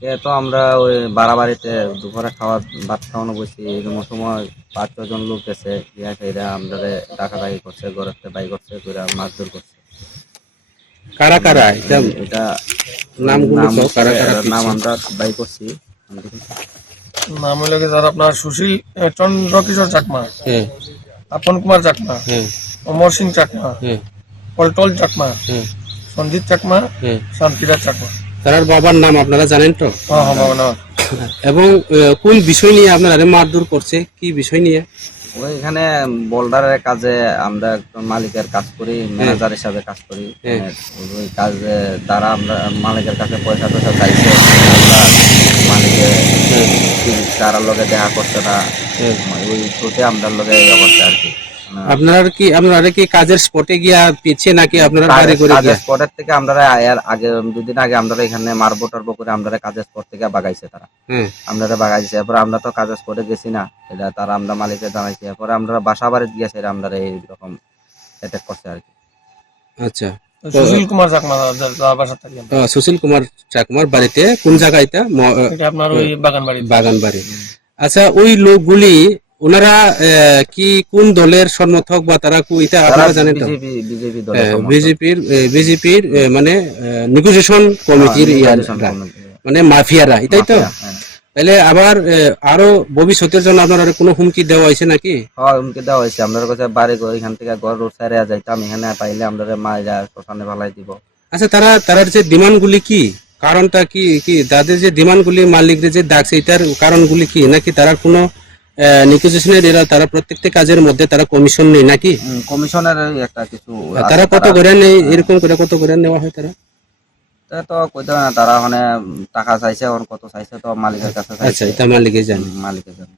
তো আমরা ওই বাড়াবাড়িতে দুপুরে ভাত খাওয়ানো বসি এরকম সময় 5-6 জন লোক গেছে গিয়া খেয়ে আমাদের ডাকাডাকি করছে, ঘরের বাই করছে, করে মারধর করছে। কারা আমরা কারা এটা এটা নামগুলো নাম কও, কারা কারা এটার নাম পিছে? আমরা বাই করছি। নাম হলো কি স্যার আপনার সুশীল চন্দ্রকিশোর চাকমা, হ্যাঁ আপন কুমার চাকমা, হ্যাঁ অমর সিং চাকমা, হ্যাঁ পলটল চাকমা, হ্যাঁ সঞ্জিত চাকমা, হ্যাঁ। শান্তিরাজ চাকমা। তার বাবার নাম আপনারা জানেন তো? হ্যাঁ হ্যাঁ বাবা না। এবং কোন বিষয় নিয়ে আপনারা মারধর করছে, কি বিষয় নিয়ে? ওইখানে বোল্ডারের কাজে আমরা একজন মালিকের কাজ করি, ম্যানেজার হিসাবে কাজ করি। হ্যাঁ। ওই কাজে দ্বারা আমরা মালিকের কাছে পয়সা টয়সা চাইছে, আমরা মালিকে তার লগে দেখা করছে না, হ্যাঁ। ওই থ্রুতে আমরা লগে ইয়ে করছে আর কি। আপনারা কি কাজের স্পটে গিয়া পিছে নাকি আপনারা বাড়ি করে কাজের গিয়া? স্পটের থেকে আমরা এর আগে 2 দিন আগে আমরা এখানে মারবো টারবো করে আমরা কাজের স্পট থেকে বাগাইছে তারা, হ্যাঁ আমরা বাগাইছে। এরপর আমরা তো কাজের স্পটে গেছি না, এটা তারা আমরা মালিকে জানাইছি। এরপরে আমরা বাসা বাড়িতে গিয়েছে, আমরা এইরকম অ্যাটাক করছে আর কি। আচ্ছা। সুশীল কুমার চাকমা যার বাসা থাকি আমরা। সুশীল কুমার চাকমার বাড়িতে কোন জায়গা এটা? এটা আপনার ওই বাগান বাড়ি। বাগান বাড়ি। আচ্ছা, ওই লোকগুলি ওনারা কি কোন দলের সমর্থক বা তারা এটা তারা আপনারা জানেন তো? বিজেপি দলের সমর্থক। বিজেপির মানে নেগোসিয়েশন কমিটির negotiation committee। মানে মাফিয়ারা, এটাই তো? মাফিয়া, হ্যাঁ। তাহলে আবার আরো ভবিষ্যতের জন্য আপনারা কোনো হুমকি দেওয়া হয়েছে নাকি? হ্যাঁ, হুমকি দেওয়া হয়েছে। আমরা কাছে বাড়ি ঘর এখান থেকে ঘর রোড সাইডে যাইতাম, এখানে পাইলে আমরা মাইরা শ্মশানে ফেলাই দিব। আচ্ছা, তার যে ডিমান্ডগুলি কি, কারণটা কি কি তাদের যে ডিমান্ডগুলি মালিকদের যে ডাকছে এটার কারণগুলি কি? নাকি তারা কোনো নেগোসিয়েশনের এরা তারা প্রত্যেকটা কাজের মধ্যে তারা কমিশন নেই নাকি? কমিশনের একটা কিছু তারা কত করে নেই, এরকম করে কত করে নেওয়া হয় তারা? তো কইতে না, তারা মানে টাকা চাইছে, এখন কত চাইছে তো মালিকের কাছে আচ্ছা, চাইছে, এটা মালিকে জানে। মালিকের জন্য।